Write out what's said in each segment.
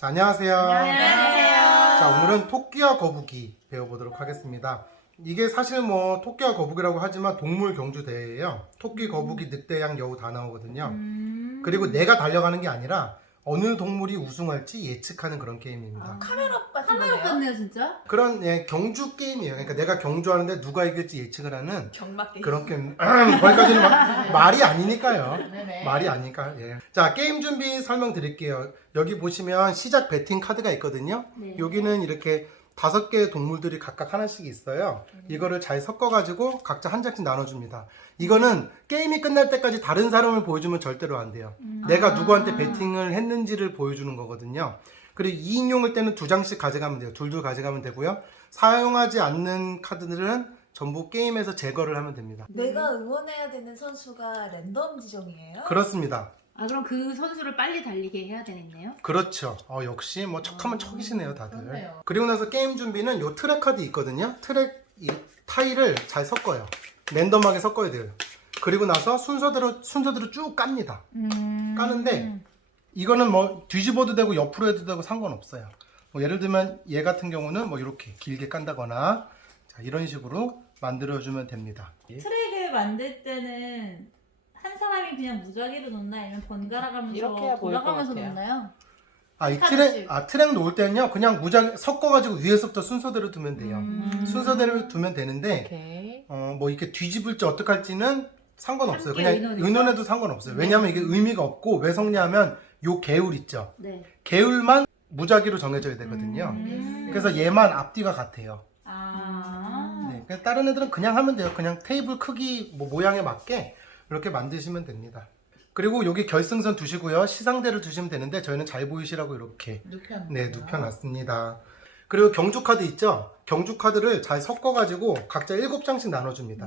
자, 안녕하세요. 안녕하세요. 자, 오늘은 토끼와 거북이 배워보도록 하겠습니다. 이게 사실 뭐 토끼와 거북이라고 하지만 동물 경주 대회예요. 토끼, 거북이, 늑대, 양, 여우 다 나오거든요. 그리고 내가 달려가는 게 아니라 어느 동물이 우승할지 예측하는 그런 게임입니다. 카메라 카메라 같네요 진짜. 그런 경주 게임이에요. 그러니까 내가 경주하는데 누가 이길지 예측을 하는 경막 게임. 그런 게임. 거기까지는 말이 아니니까요. 네네. 말이 아니니까. 예. 자, 게임 준비 설명드릴게요. 여기 보시면 시작 배팅 카드가 있거든요. 네. 여기는 이렇게 5개의 동물들이 각각 하나씩 있어요. 이거를 잘 섞어가지고 각자 한 장씩 나눠줍니다. 이거는 게임이 끝날 때까지 다른 사람을 보여주면 절대로 안 돼요. 내가 누구한테 배팅을 했는지를 보여주는 거거든요. 그리고 2인용일 때는 2장씩 가져가면 돼요. 둘둘 가져가면 되고요. 사용하지 않는 카드들은 전부 게임에서 제거를 하면 됩니다. 내가 응원해야 되는 선수가 랜덤 지정이에요? 그렇습니다. 아 그럼 그 선수를 빨리 달리게 해야 되겠네요. 그렇죠. 역시 뭐 척하면 척이시네요, 다들. 그렇네요. 그리고 나서 게임 준비는 요 트랙 카드 있거든요. 트랙 이 타일을 잘 섞어요. 랜덤하게 섞어야 돼요. 그리고 나서 순서대로 쭉 깝니다. 까는데 이거는 뭐 뒤집어도 되고 옆으로 해도 되고 상관없어요. 뭐 예를 들면 얘 같은 경우는 뭐 이렇게 길게 깐다거나 자, 이런 식으로 만들어주면 됩니다. 트랙을 만들 때는 한 사람이 그냥 무작위로 놓나 아니면 번갈아 가면서 이렇게 해야 보일 것 돌아가면서 같아요. 놓나요? 이 하나씩. 트랙 놓을 때는요, 그냥 무작 섞어가지고 위에서부터 순서대로 두면 돼요. 순서대로 두면 되는데, 오케이. 뭐 이렇게 뒤집을지 어떡할지는 상관없어요. 함께 그냥 의논해서? 의논해도 상관없어요. 왜냐하면 이게 의미가 없고, 왜 섞냐면 요 개울 있죠. 네. 개울만 무작위로 정해져야 되거든요. 그래서 얘만 앞뒤가 같아요. 아. 네, 그래서 다른 애들은 그냥 하면 돼요. 그냥 테이블 크기 뭐 모양에 맞게 이렇게 만드시면 됩니다. 그리고 여기 결승선 두시고요. 시상대를 두시면 되는데 저희는 잘 보이시라고 이렇게 눕혀놨습니다. 그리고 경주 카드 있죠? 경주 카드를 잘 섞어가지고 각자 7장씩 나눠줍니다.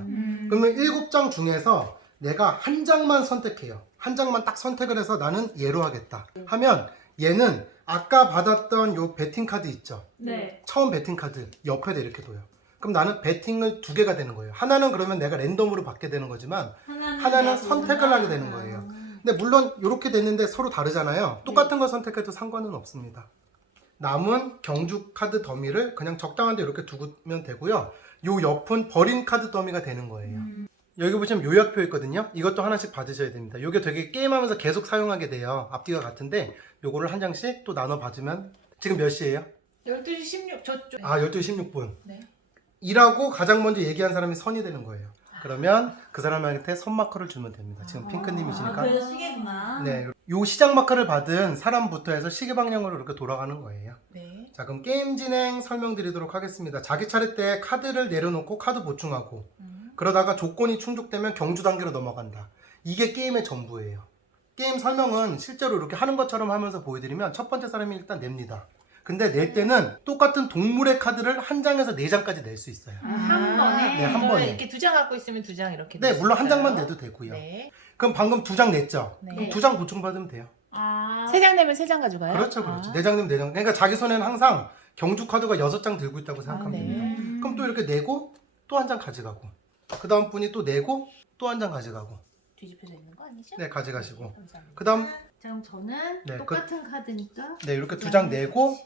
그러면 7장 중에서 내가 한 장만 선택해요. 한 장만 딱 선택을 해서 나는 얘로 하겠다 하면 얘는 아까 받았던 요 배팅 카드 있죠? 네. 처음 배팅 카드 옆에다 이렇게 둬요. 그럼 나는 배팅을 2개가 되는 거예요. 하나는 그러면 내가 랜덤으로 받게 되는 거지만 하나는 선택을 하게 되는 거예요. 근데 물론 이렇게 됐는데 서로 다르잖아요. 똑같은 거 선택해도 상관은 없습니다. 남은 경주 카드 더미를 그냥 적당한 데 이렇게 두면 되고요. 요 옆은 버린 카드 더미가 되는 거예요. 여기 보시면 요약표 있거든요. 이것도 하나씩 받으셔야 됩니다. 이게 되게 게임하면서 계속 사용하게 돼요. 앞뒤가 같은데 요거를 한 장씩 또 나눠 받으면 지금 몇 시예요? 12시 16 저쪽. 12시 16분. 네. 이라고 가장 먼저 얘기한 사람이 선이 되는 거예요. 그러면 그 사람한테 선 마커를 주면 됩니다. 지금 핑크님이시니까. 그래서 시계구나. 네, 요 시작 마커를 받은 사람부터 해서 시계 방향으로 이렇게 돌아가는 거예요. 네. 자, 그럼 게임 진행 설명드리도록 하겠습니다. 자기 차례 때 카드를 내려놓고 카드 보충하고 그러다가 조건이 충족되면 경주 단계로 넘어간다. 이게 게임의 전부예요. 게임 설명은 실제로 이렇게 하는 것처럼 하면서 보여드리면 첫 번째 사람이 일단 냅니다. 근데 낼 때는 똑같은 동물의 카드를 한 장에서 4장까지 낼 수 있어요. 한 번에? 네, 한 번에. 이렇게 2장 갖고 있으면 2장 이렇게. 네, 낼 수 물론 한 있어요. 장만 내도 되고요. 네. 그럼 방금 2장 냈죠? 네. 그럼 2장 보충받으면 돼요. 아. 3장 내면 3장 가져가요? 그렇죠, 그렇죠. 4장 내면 4장. 그러니까 자기 손에는 항상 경주 카드가 6장 들고 있다고 생각하면 네. 됩니다. 그럼 또 이렇게 내고 또 한 장 가져가고 그 다음 분이 또 내고 또 한 장 가져가고 뒤집혀져 있는 거 아니죠? 네, 가져가시고 감사합니다. 그 다음 자 그럼 저는 네, 똑같은 카드니까. 네, 이렇게 2장 내고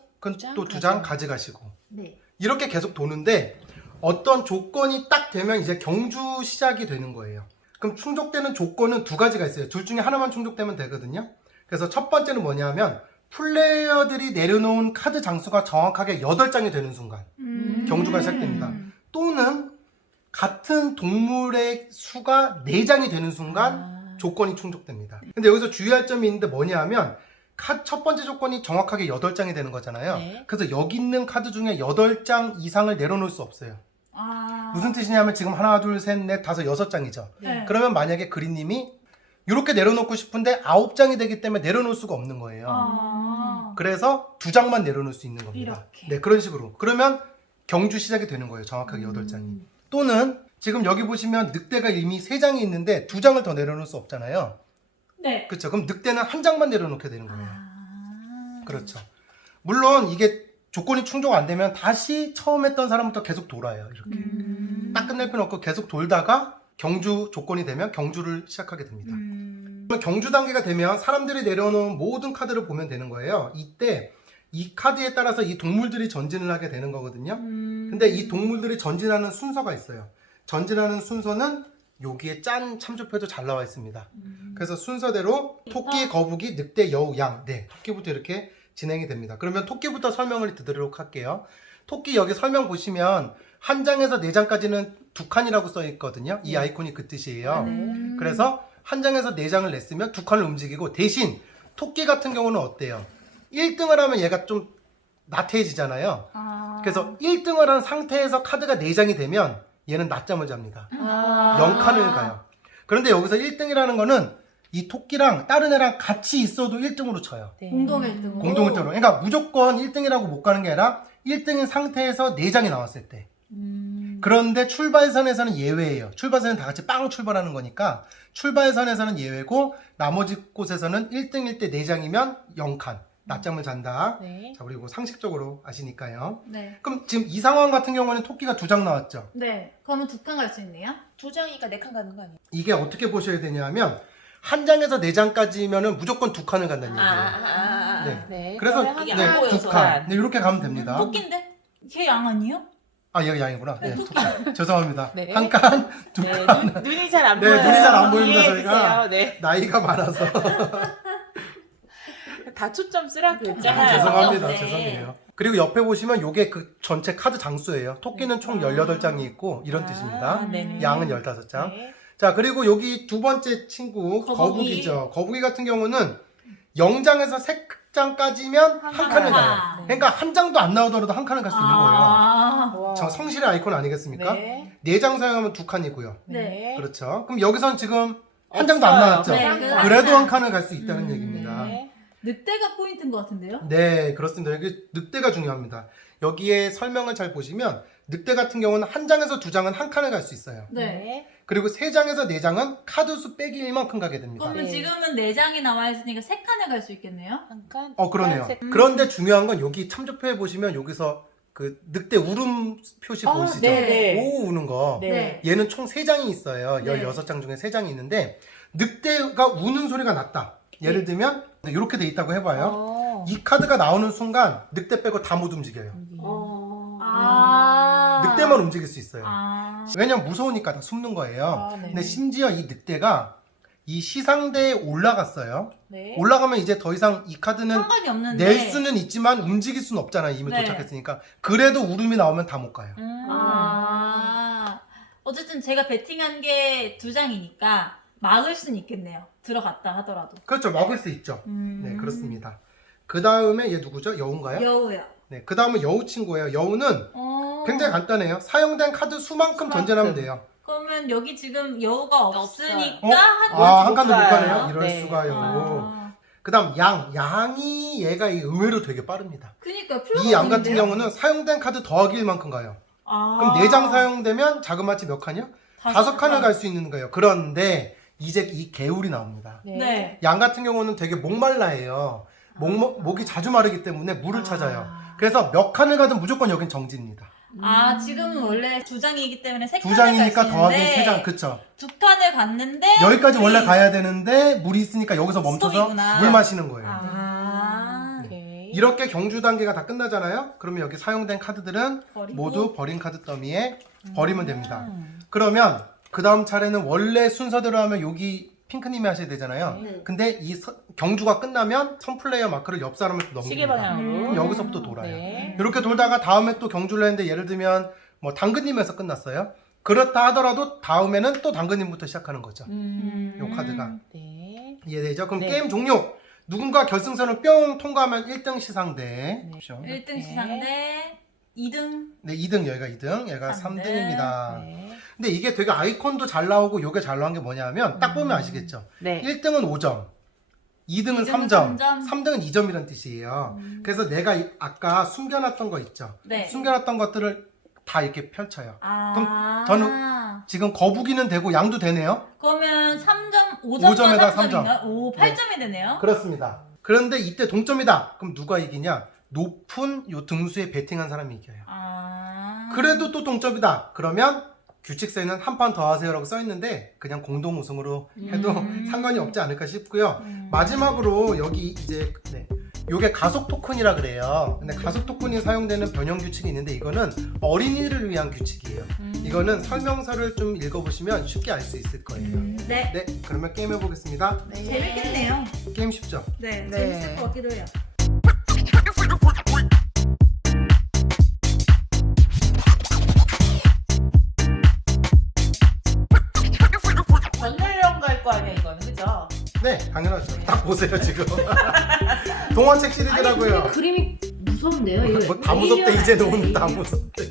또 2장 가져가시고 네. 이렇게 계속 도는데 어떤 조건이 딱 되면 이제 경주 시작이 되는 거예요. 그럼 충족되는 조건은 2가지가 있어요. 둘 중에 하나만 충족되면 되거든요. 그래서 첫 번째는 뭐냐면 플레이어들이 내려놓은 카드 장수가 정확하게 8장이 되는 순간 경주가 시작됩니다. 또는 같은 동물의 수가 4장이 되는 순간 조건이 충족됩니다. 근데 여기서 주의할 점이 있는데 뭐냐 하면 첫 번째 조건이 정확하게 8장이 되는 거잖아요. 네. 그래서 여기 있는 카드 중에 8장 이상을 내려놓을 수 없어요. 아. 무슨 뜻이냐면 지금 하나, 둘, 셋, 넷, 다섯, 6장이죠. 네. 그러면 만약에 그린님이 이렇게 내려놓고 싶은데 9장이 되기 때문에 내려놓을 수가 없는 거예요. 아. 그래서 2장만 내려놓을 수 있는 겁니다. 이렇게. 네, 그런 식으로. 그러면 경주 시작이 되는 거예요. 정확하게 8장이. 또는 지금 여기 보시면 늑대가 이미 3장이 있는데 2장을 더 내려놓을 수 없잖아요. 네. 그렇죠. 그럼 늑대는 한 장만 내려놓게 되는 거예요. 아. 그렇죠. 물론 이게 조건이 충족 안 되면 다시 처음 했던 사람부터 계속 돌아요. 이렇게. 딱 끝낼 필요 없고 계속 돌다가 경주 조건이 되면 경주를 시작하게 됩니다. 경주 단계가 되면 사람들이 내려놓은 모든 카드를 보면 되는 거예요. 이때 이 카드에 따라서 이 동물들이 전진을 하게 되는 거거든요. 근데 이 동물들이 전진하는 순서가 있어요. 전진하는 순서는 여기에 짠 참조표도 잘 나와 있습니다. 그래서 순서대로 토끼, 거북이, 늑대, 여우, 양. 네, 토끼부터 이렇게 진행이 됩니다. 그러면 토끼부터 설명을 드리도록 할게요. 토끼 여기 설명 보시면 한 장에서 네 장까지는 두 칸이라고 써 있거든요. 이 아이콘이 그 뜻이에요. 그래서 한 장에서 네 장을 냈으면 두 칸을 움직이고, 대신 토끼 같은 경우는 어때요? 1등을 하면 얘가 좀 나태해지잖아요. 그래서 1등을 한 상태에서 카드가 4장이 되면 얘는 낮잠을 잡니다. 0칸을 가요. 그런데 여기서 1등이라는 거는 이 토끼랑 다른 애랑 같이 있어도 1등으로 쳐요. 공동 1등으로. 공동 1등으로. 그러니까 무조건 1등이라고 못 가는 게 아니라 1등인 상태에서 4장이 나왔을 때. 그런데 출발선에서는 예외예요. 출발선은 다 같이 빵 출발하는 거니까 출발선에서는 예외고, 나머지 곳에서는 1등일 때 4장이면 0칸. 낮잠을 잔다. 네. 자, 그리고 상식적으로 아시니까요. 네. 그럼 지금 이 상황 같은 경우는 토끼가 2장 나왔죠. 네. 그러면 2칸 갈 수 있네요? 2장이니까 4칸 가는 거 아니에요? 이게 어떻게 보셔야 되냐면 한 장에서 4장까지면은 무조건 2칸을 간다는 얘기예요. 네. 네. 그래서 그러면 네, 한 모여서 2칸. 네, 이렇게 가면 됩니다. 토끼인데? 걔 양 아니에요? 아, 여기 양이구나. 네, 네, 토끼. 죄송합니다. 네. 한 칸, 두 네, 칸. 눈이 잘 안 네, 보여요. 눈이 잘 안 보입니다, 이해해주세요. 저희가. 네. 나이가 많아서. 다 초점 쓰라 그랬잖아요. 죄송합니다. 네. 죄송해요. 그리고 옆에 보시면 요게 그 전체 카드 장수예요. 토끼는 총 18장이 있고 이런 뜻입니다. 네네. 양은 15장. 네. 자, 그리고 여기 두 번째 친구 거북이. 거북이죠. 거북이 같은 경우는 0장에서 3장까지면 한 칸을 가요. 그러니까 한 장도 안 나오더라도 한 칸을 갈 수 있는 거예요. 와. 저 성실의 아이콘 아니겠습니까? 네. 4장 사용하면 2칸이고요. 네. 그렇죠. 그럼 여기선 지금 한 장도 안 없어요. 나왔죠. 네, 그래도 한 칸을 갈 수 있다는 얘기입니다. 네. 늑대가 포인트인 것 같은데요? 네, 그렇습니다. 여기 늑대가 중요합니다. 여기에 설명을 잘 보시면 늑대 같은 경우는 한 장에서 2장은 한 칸을 갈 수 있어요. 네. 그리고 3장에서 4장은 카드 수 빼기 1만큼 가게 됩니다. 그러면 네. 지금은 4장이 나와 있으니까 3칸을 갈 수 있겠네요? 한 칸. 그러네요. 세 칸. 그런데 중요한 건 여기 참조표에 보시면 여기서 그 늑대 울음 표시 보이시죠? 네네. 오 우는 거. 네. 얘는 총 3장이 있어요. 네. 16장 중에 3장이 있는데 늑대가 우는 소리가 났다. 예를 들면 이렇게 돼 있다고 해봐요. 이 카드가 나오는 순간 늑대 빼고 다 못 움직여요. 늑대만 움직일 수 있어요. 왜냐면 무서우니까 다 숨는 거예요. 네. 근데 심지어 이 늑대가 이 시상대에 올라갔어요. 네. 올라가면 이제 더 이상 이 카드는 상관이 없는데. 낼 수는 있지만 움직일 수는 없잖아요. 이미 네. 도착했으니까. 그래도 울음이 나오면 다 못 가요. 어쨌든 제가 베팅한 게 2장이니까 막을 수는 있겠네요. 들어갔다 하더라도. 그렇죠. 막을 수 있죠. 네, 그렇습니다. 그 다음에 얘 누구죠? 여우인가요? 여우요. 네, 그 다음은 여우 친구예요. 여우는 굉장히 간단해요. 사용된 카드 수만큼 전진하면 돼요. 그러면 여기 지금 여우가 없으니까 어? 한 칸도 못 가요. 가네요. 이럴 네. 수가 여우. 그 다음 양이 얘가 의외로 되게 빠릅니다. 그니까 이 양 같은 경우는 사용된 카드 더하기 1만큼 가요. 그럼 4장 사용되면 자그마치 몇 칸이요? 5칸을 갈 수 있는 거예요. 그런데 이제 이 개울이 나옵니다. 네. 양 같은 경우는 되게 목말라해요. 목이 자주 마르기 때문에 물을 찾아요. 그래서 몇 칸을 가든 무조건 여긴 정지입니다. 지금은 원래 2장이기 때문에 3칸을 2장이니까 더하기 있는데 3장, 그쵸? 2칸을 갔는데 여기까지 원래 가야 되는데 물이 있으니까 여기서 멈춰서 스톱이구나. 물 마시는 거예요. 오케이. 이렇게 경주 단계가 다 끝나잖아요. 그러면 여기 사용된 카드들은 버리고. 모두 버린 카드 더미에 버리면 됩니다. 그러면 그 다음 차례는 원래 순서대로 하면 여기 핑크님이 하셔야 되잖아요. 네. 근데 이 경주가 끝나면 선 플레이어 마크를 옆 사람한테 시계 넘깁니다. 방향으로. 그럼 여기서부터 돌아요. 네. 이렇게 돌다가 다음에 또 경주를 했는데 예를 들면 뭐 당근님에서 끝났어요. 그렇다 하더라도 다음에는 또 당근님부터 시작하는 거죠. 요 카드가. 네. 이해되죠? 그럼 네. 게임 종료. 누군가 결승선을 뿅 통과하면 1등 시상대. 그렇죠? 1등 시상대 2등. 네, 2등 여기가 2등, 얘가 삼등. 3등입니다. 네. 근데 이게 되게 아이콘도 잘 나오고 요게 잘 나온 게 뭐냐면 딱 보면 아시겠죠? 네. 1등은 5점, 2등은 2등은 3점, 3점. 3등은 2점이란 뜻이에요. 그래서 내가 아까 숨겨놨던 거 있죠? 네. 숨겨놨던 것들을 다 이렇게 펼쳐요. 그럼 저는 지금 거북이는 되고 양도 되네요? 그러면 3점, 5점에다 5점에다 3점인가요? 오, 8점이 되네요. 그렇습니다. 그런데 이때 동점이다. 그럼 누가 이기냐? 높은 요 등수에 베팅한 사람이 이겨요. 그래도 또 동점이다. 그러면 규칙서에는 한 판 더 하세요라고 써있는데 그냥 공동 우승으로 해도 상관이 없지 않을까 싶고요. 마지막으로 여기 이제 요게 가속 토큰이라 그래요. 근데 가속 토큰이 사용되는 변형 규칙이 있는데 이거는 어린이를 위한 규칙이에요. 이거는 설명서를 좀 읽어보시면 쉽게 알 수 있을 거예요. 네. 네, 그러면 게임 해보겠습니다. 재밌겠네요. 게임 쉽죠? 네, 네. 재밌을 것 같기도 해요. 전 연령갈 거 아니야 이거는 그죠? 네, 당연하죠. 딱 보세요 지금. 동화책 아니 근데 시리즈라고요. 그림이 무섭네요. 이거 뭐 다 무섭대 에일리언 이제 아니에요, 너무 다 에일리언? 무섭대.